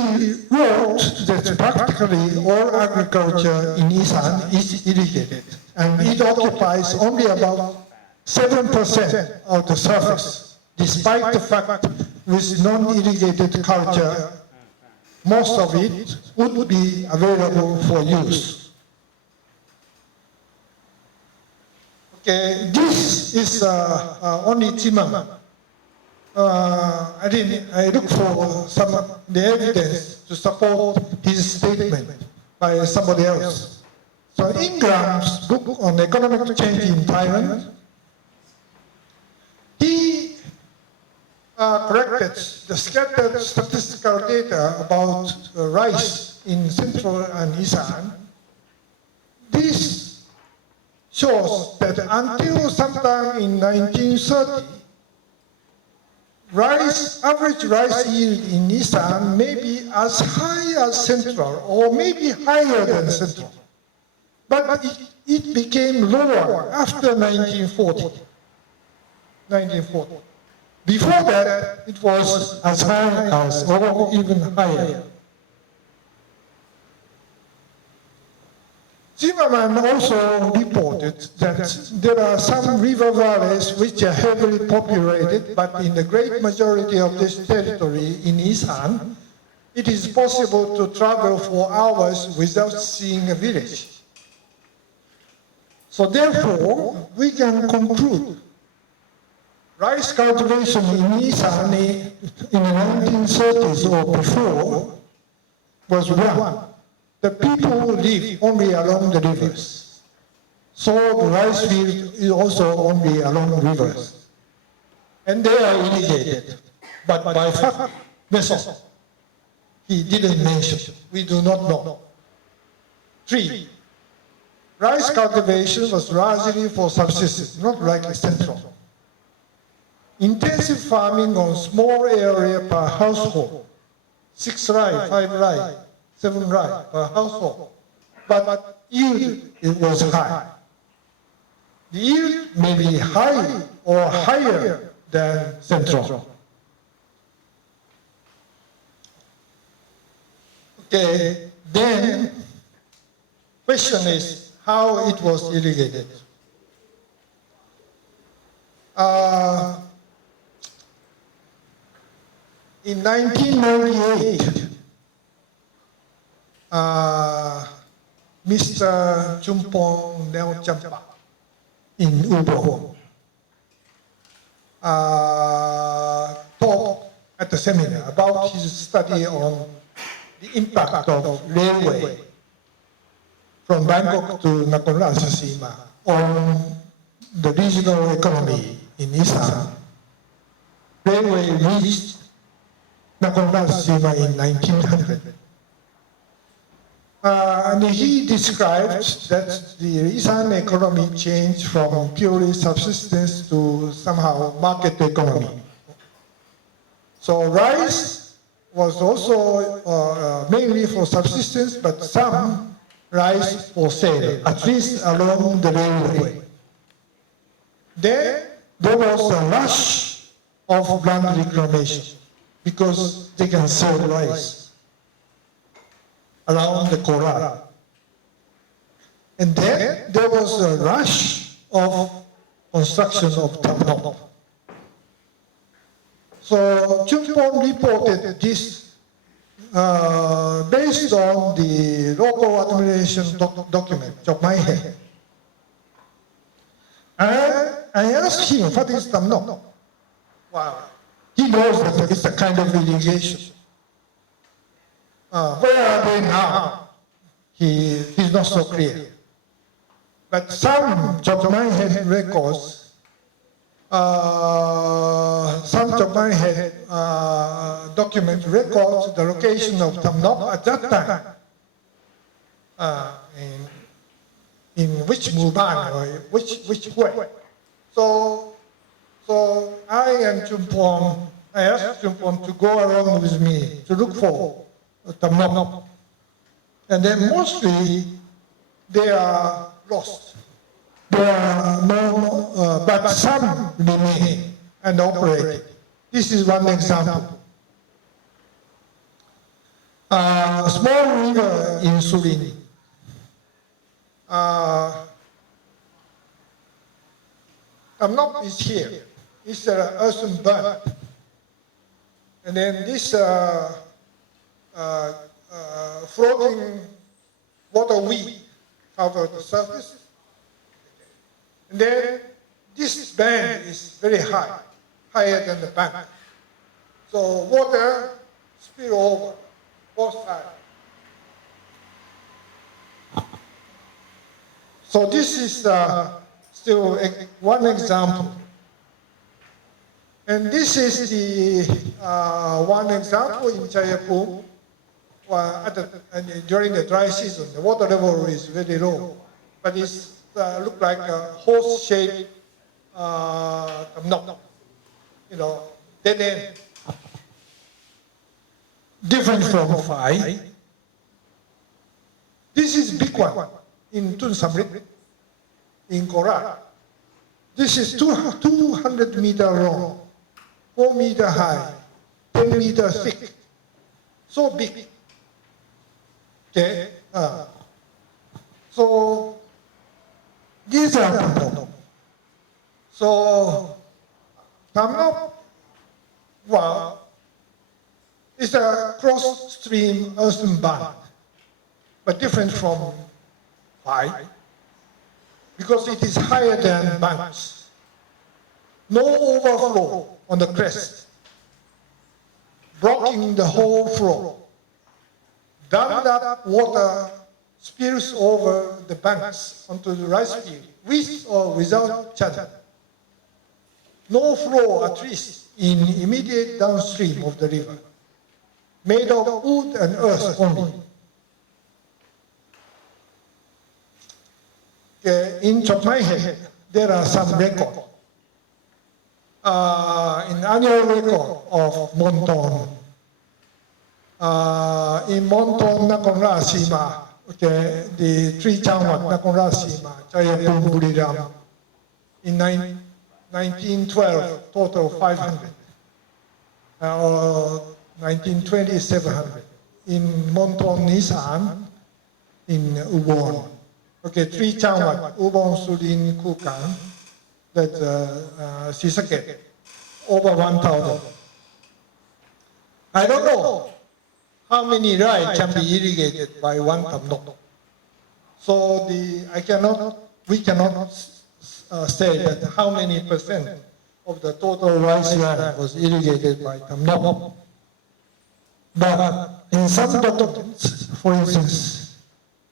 he wrote that practically all agriculture in Isan is irrigated, and it occupies only about 7% of the surface, despite the fact with non-irrigated culture, most of it would be available for use. Okay, this is only Zimmerman. I look for some the evidence to support his statement by somebody else. So Ingram's book on economic change in Thailand, he corrected the scattered statistical data about rice in Central and Isan. This shows that until sometime in 1930, average rice yield in Isan may be as high as Central or maybe higher than Central. But it became lower after 1940. Before that, it was as high as or even higher. Zimmerman also reported that there are some river valleys which are heavily populated, but in the great majority of this territory in Isan, it is possible to travel for hours without seeing a village. So therefore, we can conclude rice cultivation in Isan in the 1930s or before was one. The people live only along the rivers. So the rice field is also only along rivers. And they are irrigated. But by fact, method, he didn't mention. We do not know. 3, rice cultivation was largely for subsistence, not like Central. Intensive farming on small area per household, 6 rai, 5 rai, 7 rai per household, but yield it was high. The yield may be high or higher than Central. Okay, then question is how it was irrigated. In 1998, Mr. Chumphon in Ubon talked at the seminar about his study on the impact of railway from Bangkok to Nakhon Ratchasima on the regional economy in Isan. Railway reached Nakhon Ratchasima in 1900. And he described that the Isan economy changed from purely subsistence to somehow market economy. So rice was also mainly for subsistence, but some rice for sale, at least along the railway. Then there was a rush of land reclamation because they can sell rice around the corral. And then there was a rush of construction of thamnop. So Chumphon reported this based on the local administration document, Chokmai. And I asked him, what is thamnop? Wow. He knows that it's a kind of irrigation. Where are they now? He's not so clear. But some Chokmai had records, some Chokmai had document records the location of thamnop at that time. In which Muban or which way. So I and Chumphon, I asked Chumphon to go along with me to look for thamnop. And then mostly they are lost. There are no, but some remain and operate. This is one example. small river in Surin. Thamnop is here. It's an earthen bird. And then this floating water weed covered the surface. And then this band is very high, higher than the bank. So water spill over both sides. So this is still one example. And this is the one example in Chayapum. During the dry season, the water level is very low, but it's look like a horse-shaped thamnop, dead end. Different from Phi. This is big one in Tun Samrit, in Korat. This is 200 meter long, 4 meter high, 10 meter thick. So big. Okay. So these are thamnop. So thamnop, well, it's a cross-stream earthen band, but different from Phi, because it is higher than banks. No overflow on the crest, blocking the whole flow. Dammed up water spills over the banks onto the rice field, with or without channel. No flow, at least in immediate downstream of the river. Made of wood and earth only. In Chumphon, there are some records. In annual record of Monton, in Monton Nakonra Sima, okay, the 3 Changwat Nakonra Sima, Chayapum Buriram, in 1912, total 500, or 1920, 700. In Monton Isan, in Ubon. Okay, 3 Changwat, Ubon, Surin, Kukan, that's Sisaket, over 1,000. I don't know how many rice can be irrigated by one thamnop. So we cannot say that how many percent of the total rice land was irrigated by thamnop. But in some documents, for instance,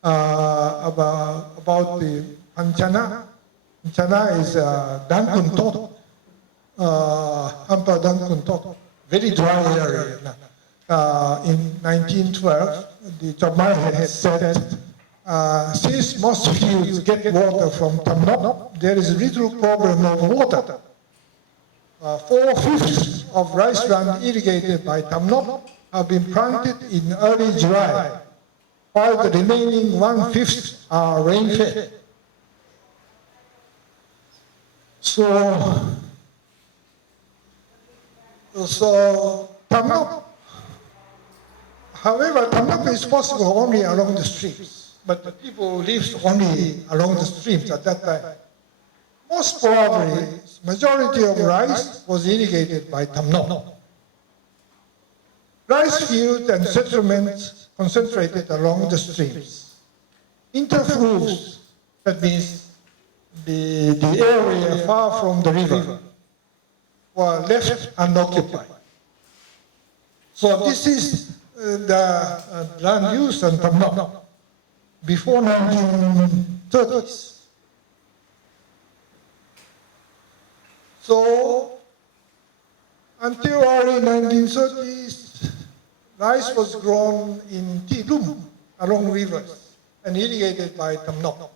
about the Panchana is Dankun Tot, Hampa Dankun Tot, very dry area. In 1912, the Chumphon had said, since most fields get water from thamnop, there is little problem of water. 4/5 of rice land irrigated by thamnop have been planted in early July, while the remaining 1/5 are rain-fed. So thamnop, however, thamnop is possible only along the streams, but the people lived only along the streams at that time. Most probably, majority of rice was irrigated by thamnop. Rice fields and settlements concentrated along the streams. Interflows, that means the area far from the river, were left unoccupied. So this is the land use and thamnop before 1930s. So until early 1930s, rice was grown in Tilum along rivers and irrigated by thamnop.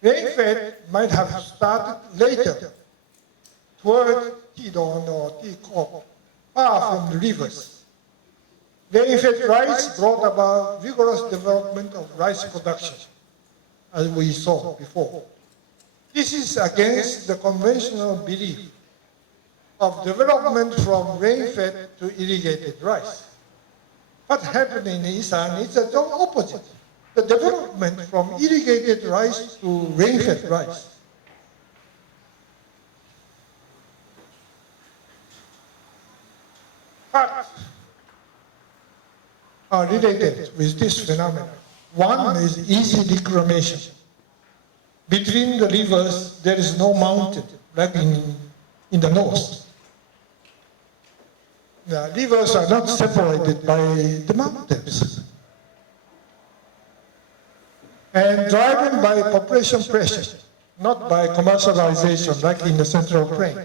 Rain-fed might have started later toward Tidon or Tikop, far from the rivers. Rain-fed rice brought about vigorous development of rice production, as we saw before. This is against the conventional belief of development from rain-fed to irrigated rice. what happened in Isan is the opposite. The development from irrigated rice to rain-fed rice. Facts are related with this phenomenon. One is easy reclamation. Between the rivers, there is no mountain, like in the north. The rivers are not separated by the mountains. And driven by population pressure, not by commercialization, like in the Central Plain.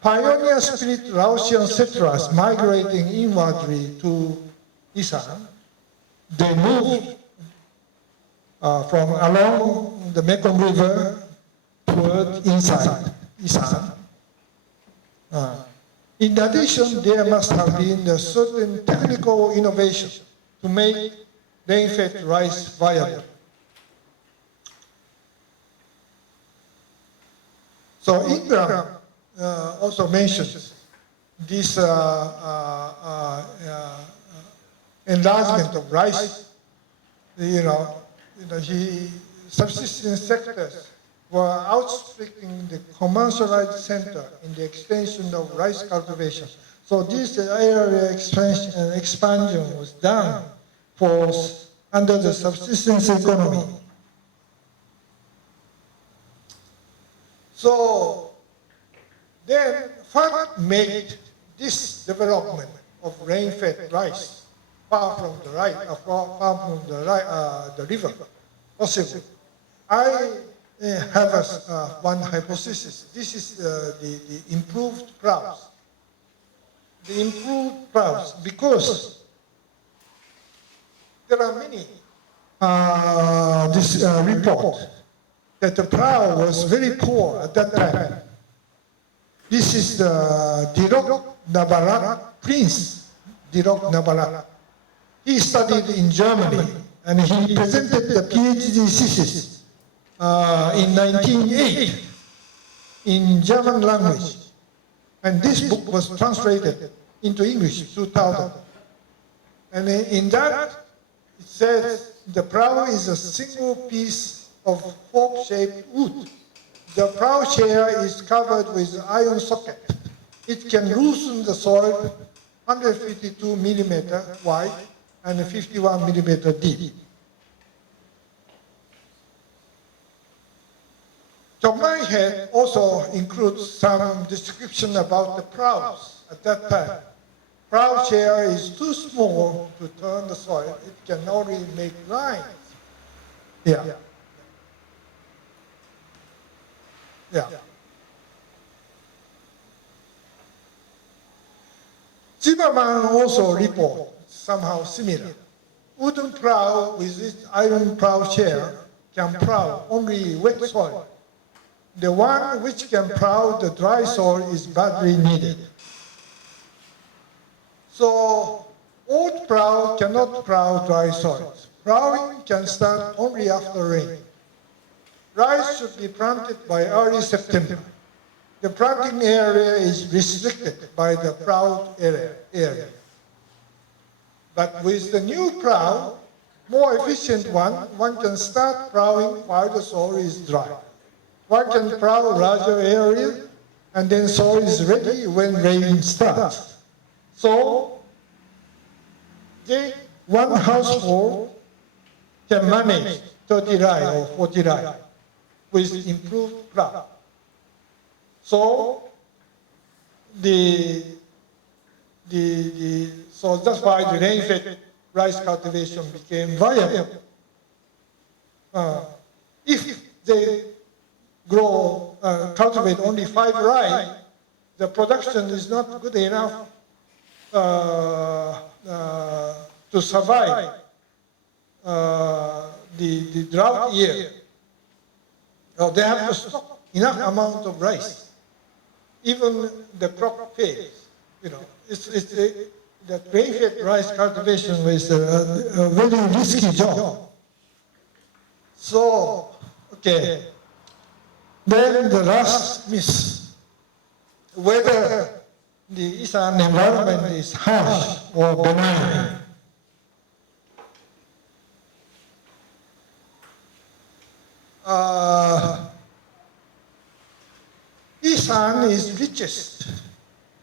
Pioneer spirit Laotian settlers migrating inwardly to Isan, they moved from along the Mekong River toward inside Isan. In addition, there must have been a certain technical innovation to make rain-fed rice viable. So Ingram also mentions this enlargement of rice. Subsistence sectors were outstripping the commercialized center in the extension of rice cultivation. So this area expansion was done under the subsistence economy. So then what made this development of rain-fed rice far from the river possible? I have one hypothesis. This is the improved plows. The improved plows, because there are many this report that the plow was very poor at that time. This is the Dirok Nabalak Prince Dirok Nabalak. He studied in Germany and he presented the PhD thesis in 1908 in German language. And this book was translated into English 2000. And in that, it says the plow is a single piece of fork-shaped wood. The plowshare is covered with iron socket. It can loosen the soil 152 millimeter wide and 51 millimeter deep. So my head also includes some description about the plows at that time. Plowshare is too small to turn the soil. It can only make lines. Yeah. Zimmerman also report somehow similar. Wooden plow with its iron plowshare can plow only wet soil. The one which can plow the dry soil is badly needed. So old plow cannot plow dry soils. Plowing can start only after rain. Rice should be planted by early September. The planting area is restricted by the plowed area. But with the new plow, more efficient one can start plowing while the soil is dry. One can plow a larger area, and then soil is ready when rain starts. So, one household can manage 30 rai or 40 rai with improved plow. So, so that's why the rain-fed rice cultivation became viable. If they cultivate only 5 rai, the production is not good enough to survive the drought year. They have to stock enough amount of rice. Even the crop fails. The rain-fed rice cultivation is a very risky job. So, okay. Then the last myth, whether the Isan environment is harsh or benign. Isan is richest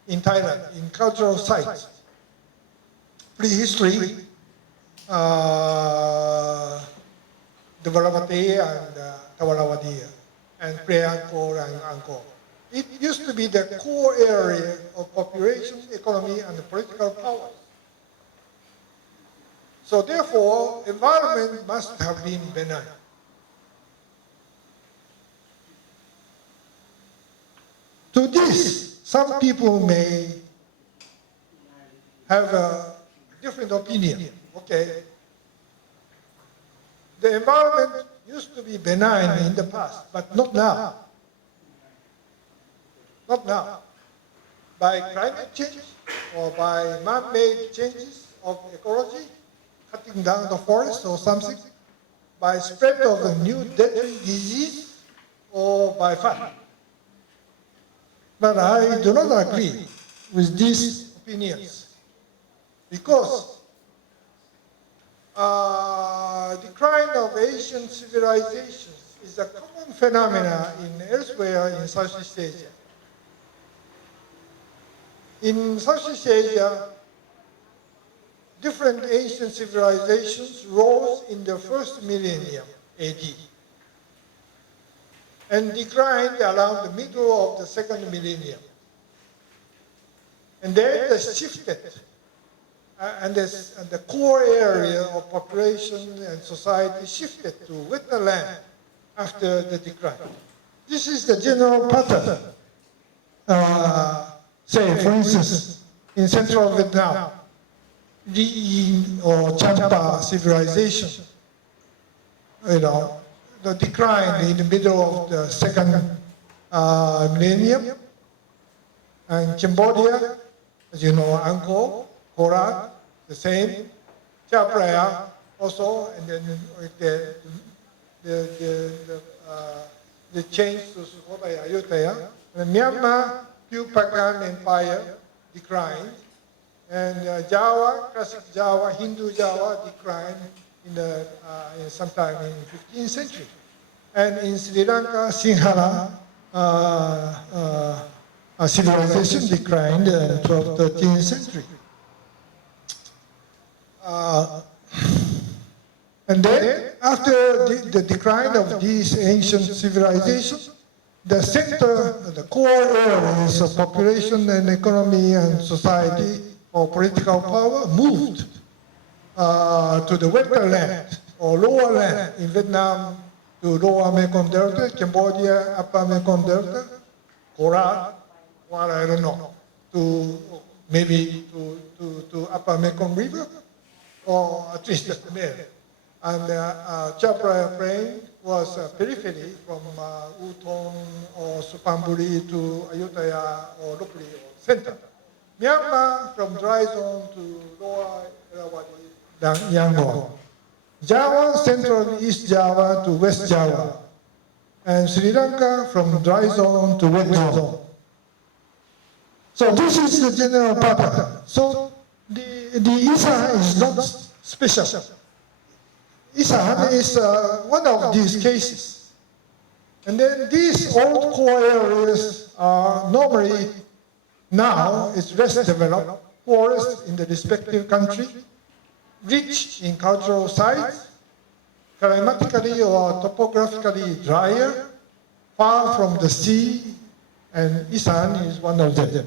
in Thailand in cultural sites. Prehistory, Devaravati and Tawarawadi, and Pre-Angkor and Angkor. It used to be the core area of population, economy, and political power. So therefore, environment must have been benign. To this, some people may have a different opinion. Okay, the environment used to be benign in the past, but not now. Not now. By climate change or by man-made changes of ecology, cutting down the forest or something, by spread of a new deadly disease or by fire. But I do not agree with these opinions because decline of Asian civilizations is a common phenomenon elsewhere in Southeast Asia. In Southeast Asia, different ancient civilizations rose in the first millennium AD and declined around the middle of the second millennium. And then they shifted, and the core area of population and society shifted to wetland land after the decline. This is the general pattern. Say, for instance, in central Vietnam, Yin or Champa civilization, the decline in the middle of the second millennium, and Cambodia, as you know, Angkor, Korat, the same, Chapraya also, and then the change to Sukhothai Ayutthaya. And Myanmar, Pagan Empire declined, and Java, classic Java, Hindu Java declined in sometime in 15th century. And in Sri Lanka, Sinhala civilization declined in 12th, 13th century. And then, after the decline of these ancient civilizations, the center, the core areas of population and economy and society or political power moved to the wetland land or lower land in Vietnam to lower Mekong Delta, Cambodia, upper Mekong Delta, Korat, what I don't know, to maybe to upper Mekong River, or at least the middle. And Chapra Plain was a periphery from Uthon or Suphanburi to Ayutthaya or Lopburi or center. Myanmar from dry zone to lower Irrawaddy, Yangon. Java, central and east Java to west Java. And Sri Lanka from dry zone to wet zone. So this is the general pattern. So the Isan is not special. Isan is one of these cases. And then these old core areas are normally now it's less developed, forests in the respective country, rich in cultural sites, climatically or topographically drier, far from the sea, and Isan is one of them.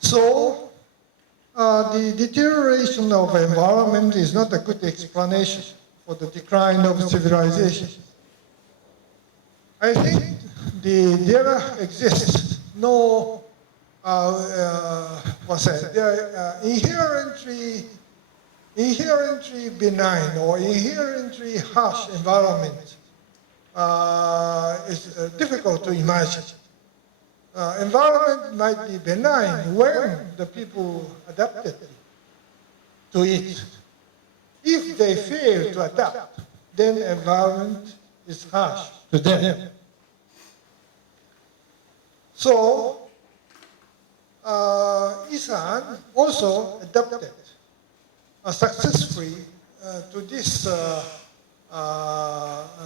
So, the deterioration of environment is not a good explanation for the decline of civilization. I think there exists no, inherently benign or inherently harsh environment is difficult to imagine. Environment might be benign when the people adapted to it. If they fail to adapt, then environment is harsh to them. So, Isan also adapted successfully to this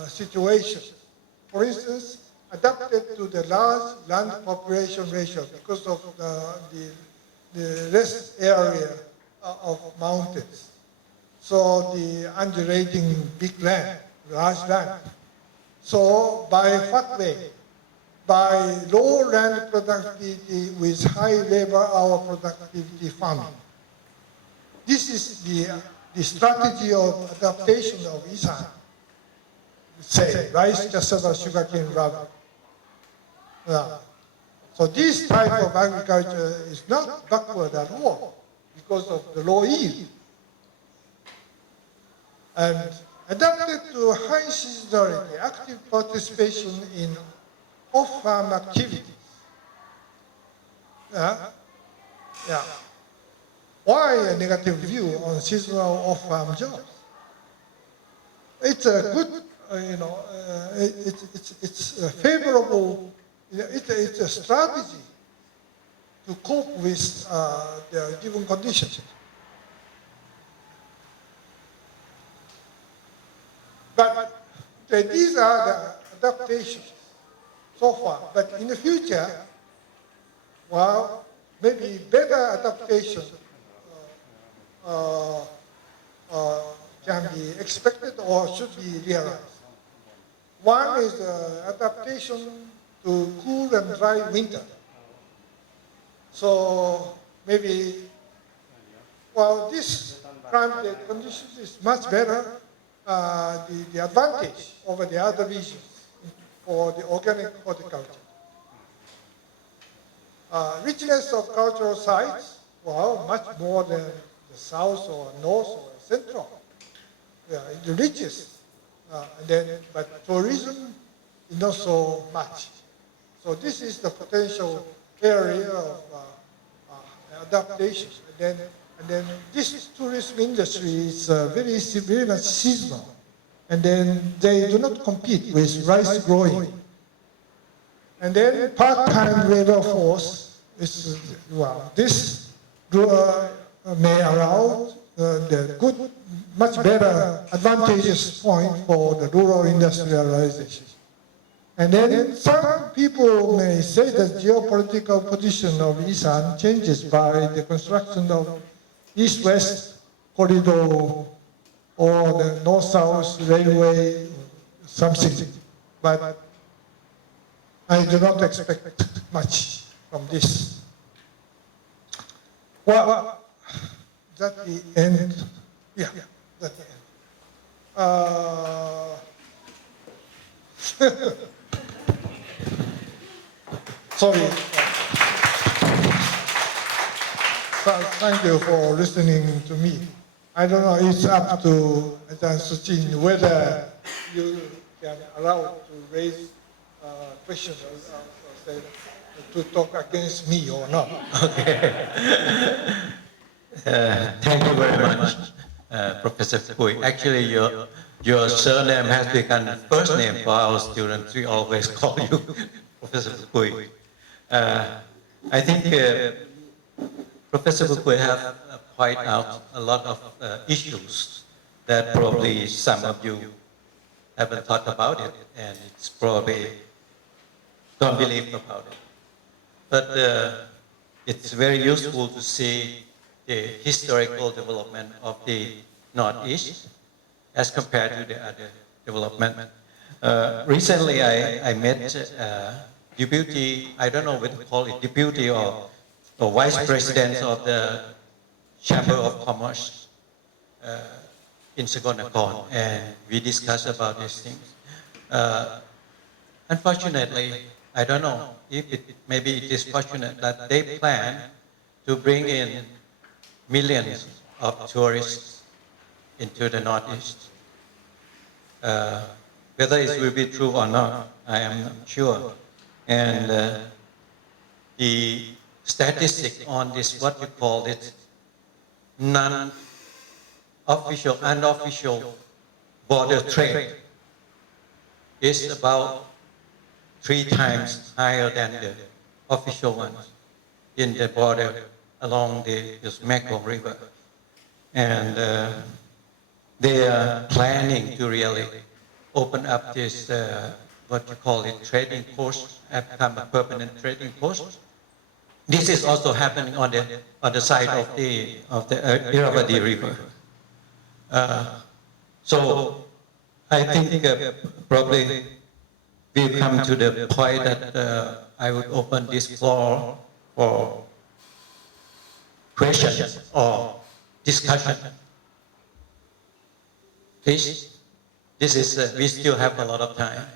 situation. For instance, adapted to the large land population ratio because of the less area of mountains. So the undulating big land, large land. So by what way? By low land productivity with high labor hour productivity farming. This is the strategy of adaptation of Isan. Say, rice, cassava, sugarcane, rubber. So this type of agriculture is not backward at all because of the low yield. And adapted to high seasonality, active participation in off-farm activities. Why a negative view on seasonal off-farm jobs? It's a good, it's a favorable, it's a strategy to cope with the given conditions. But these are the adaptations so far. But in the future, well, maybe better adaptation can be expected or should be realized. One is adaptation to cool and dry winter. So maybe, well, this climate conditions is much better. The advantage over the other regions for the organic horticulture. Richness of cultural sites, well, much more than the south or north or central. The richest. But tourism is not so much. So this is the potential area of adaptation. And then this tourism industry is very much seasonal. And then they do not compete with rice growing. And then part-time labor force is, well, this may allow the good, much better advantageous point for the rural industrialization. And then some people may say that geopolitical position of Isan changes by the construction of East-West corridor or the North-South railway, something. But I do not expect much from this. Well, that's the end. Yeah, that's the end. Sorry. Thank you for listening to me. I don't know, it's up to Ajahn Suchin whether you can allow to raise questions or to talk against me or not. Okay. Thank you very much, Professor Fukui. Actually, your surname has become the first name for our students. We always call you Professor Fukui. I think Professor Fukui have pointed out a lot of issues that probably some of you haven't thought about it, and it's probably don't believe about it. But it's very useful to see the historical development of the Northeast as compared to the other development. Recently, I met deputy, I don't know what to call it, deputy or vice president of the Chamber of Commerce in Khon, and we discussed about these things. Unfortunately, I don't know if maybe it is fortunate that they plan to bring in millions of tourists into the Northeast. Whether it will be true or not, I am not sure. And the statistic on this, what you call it, non-official, unofficial border trade is about 3 times higher than the official ones in the border along this Mekong River. And they are planning to really open up this, what you call it, trading post, have become a permanent trading post. This is also happening on the side of the Irrawaddy River. So I think probably we'll come to the point that I would open this floor for questions or discussion. Please, this is, we still have a lot of time.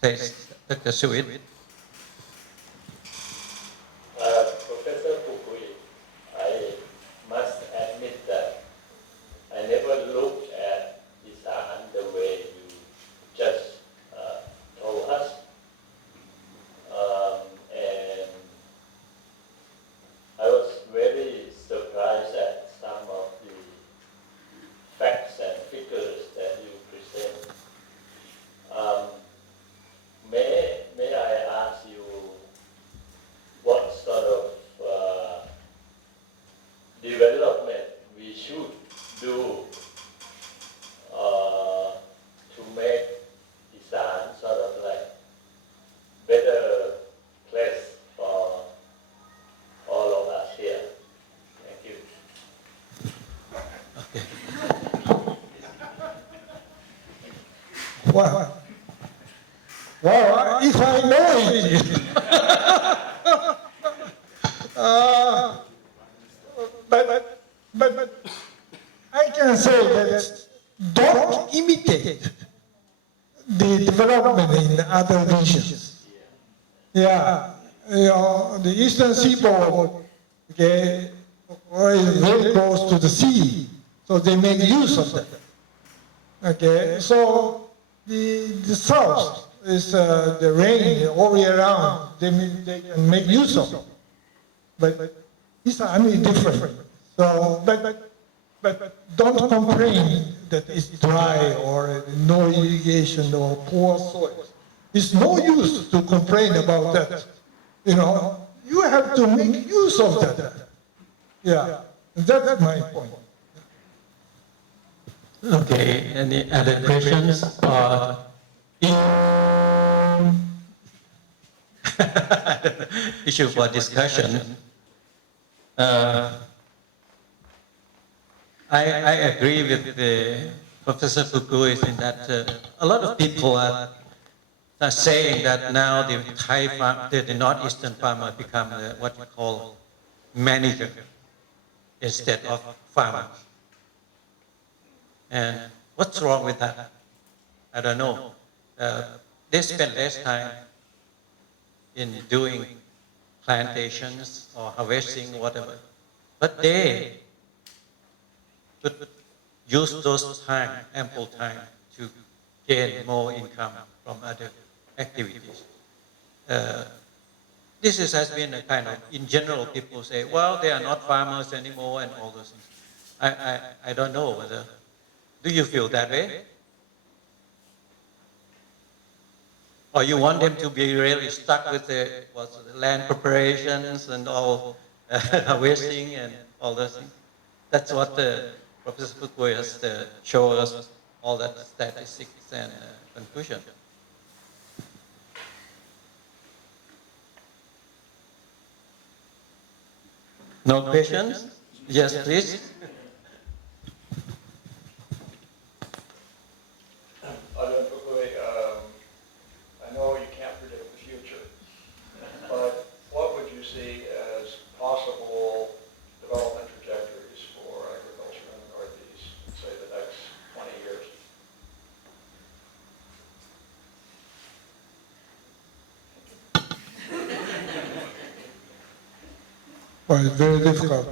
Please, Dr. Suit. Professor Fukui, I must admit that I never looked at Isan the way you just told us. And I was very surprised at some of the facts and figures that you present. May I ask you what sort of development we should do to make Isan sort of like better place for all of us here? Thank you. Well, if I know it. But I can say that don't imitate the development in other regions. Yeah, you know, the eastern seaboard, okay, is very close to the sea, so they make use of that. Okay, so the south is the rain all year round. They can make use of it, but Isan is different. So, but don't complain that it's dry or no irrigation or poor soil. It's no use to complain about that. You know, you have to make use of that. Yeah, that's my point. Okay, any other questions? Issue for discussion. I agree with the Professor Fukui in that a lot of people are saying that now the Thai farm, the northeastern farmer become what we call manager instead of farmer. And what's wrong with that? I don't know. They spend less time in doing plantations or harvesting, whatever. But they could use those time, ample time, to gain more income from other activities. This has been a kind of, in general, people say, well, they are not farmers anymore and all those things. I don't know whether, do you feel that way? Or you want them to be really stuck with the land preparations and all harvesting and all those things? That's what Professor Fukui has shown us, all that statistics and conclusion. No questions? Yes, please. I know you can't predict the future, but what would you see as possible development trajectories for agriculture in the Northeast, say the next 20 years? Well, it's very difficult.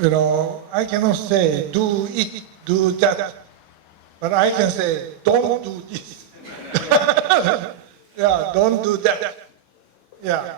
You know, I cannot say do it, do that, but I can say don't do this. Yeah, don't do that. Yeah.